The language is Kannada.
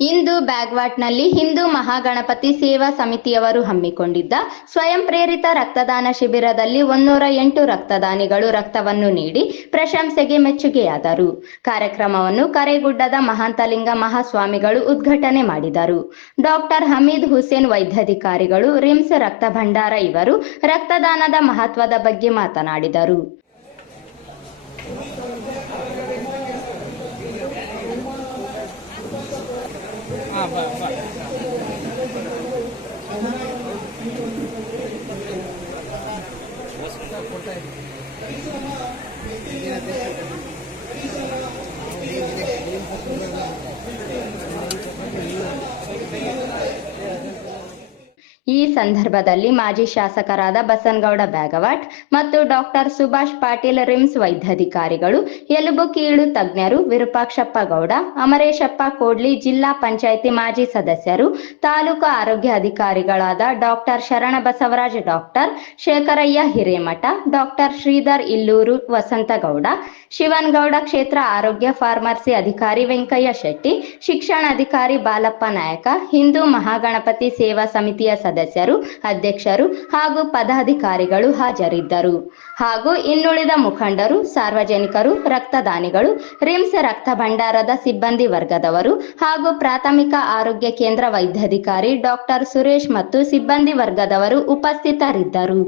ಇಂದು ಬ್ಯಾಗ್ವಾಟ್ನಲ್ಲಿ ಹಿಂದೂ ಮಹಾಗಣಪತಿ ಸೇವಾ ಸಮಿತಿಯವರು ಹಮ್ಮಿಕೊಂಡಿದ್ದ ಸ್ವಯಂ ಪ್ರೇರಿತ ರಕ್ತದಾನ ಶಿಬಿರದಲ್ಲಿ 108 ರಕ್ತದಾನಿಗಳು ರಕ್ತವನ್ನು ನೀಡಿ ಪ್ರಶಂಸೆಗೆ ಮೆಚ್ಚುಗೆಯಾದರು. ಕಾರ್ಯಕ್ರಮವನ್ನು ಕರೇಗುಡ್ಡದ ಮಹಾಂತಲಿಂಗ ಮಹಾಸ್ವಾಮಿಗಳು ಉದ್ಘಾಟನೆ ಮಾಡಿದರು. ಡಾಕ್ಟರ್ ಹಮೀದ್ ಹುಸೇನ್ ವೈದ್ಯಾಧಿಕಾರಿಗಳು, ರಿಮ್ಸ್ ರಕ್ತ ಭಂಡಾರ ಇವರು ರಕ್ತದಾನದ ಮಹತ್ವದ ಬಗ್ಗೆ ಮಾತನಾಡಿದರು. ಈ ಸಂದರ್ಭದಲ್ಲಿ ಮಾಜಿ ಶಾಸಕರಾದ ಬಸನಗೌಡ ಬ್ಯಾಗವಾಟ್ ಮತ್ತು ಡಾಕ್ಟರ್ ಸುಭಾಷ್ ಪಾಟೀಲ್, ರಿಮ್ಸ್ ವೈದ್ಯಾಧಿಕಾರಿಗಳು, ಎಲುಬು ಕೀಳು ತಜ್ಞರು ವಿರೂಪಾಕ್ಷಪ್ಪ ಗೌಡ, ಅಮರೇಶಪ್ಪ ಕೋಡ್ಲಿ, ಜಿಲ್ಲಾ ಪಂಚಾಯಿತಿ ಮಾಜಿ ಸದಸ್ಯರು, ತಾಲೂಕು ಆರೋಗ್ಯ ಅಧಿಕಾರಿಗಳಾದ doctor Sharanabasavaraj, doctor Shekharayya Hiremath, doctor Shridhar Illur, Vasanthagowda, Shivanagowda, ಕ್ಷೇತ್ರ ಆರೋಗ್ಯ ಫಾರ್ಮಸಿ ಅಧಿಕಾರಿ ವೆಂಕಯ್ಯ ಶೆಟ್ಟಿ, ಶಿಕ್ಷಣಾಧಿಕಾರಿ ಬಾಲಪ್ಪ ನಾಯಕ, ಹಿಂದೂ ಮಹಾಗಣಪತಿ ಸೇವಾ ಸಮಿತಿಯ ಸದಸ್ಯರು, ಅಧ್ಯಕ್ಷರು ಹಾಗೂ ಪದಾಧಿಕಾರಿಗಳು ಹಾಜರಿದ್ದರು. ಹಾಗೂ ಇನ್ನುಳಿದ ಮುಖಂಡರು, ಸಾರ್ವಜನಿಕರು, ರಕ್ತದಾನಿಗಳು, ರಿಮ್ಸ್ ರಕ್ತ ಭಂಡಾರದ ಸಿಬ್ಬಂದಿ ವರ್ಗದವರು ಹಾಗೂ ಪ್ರಾಥಮಿಕ ಆರೋಗ್ಯ ಕೇಂದ್ರ ವೈದ್ಯಾಧಿಕಾರಿ ಡಾಕ್ಟರ್ ಸುರೇಶ್ ಮತ್ತು ಸಿಬ್ಬಂದಿ ವರ್ಗದವರು ಉಪಸ್ಥಿತರಿದ್ದರು.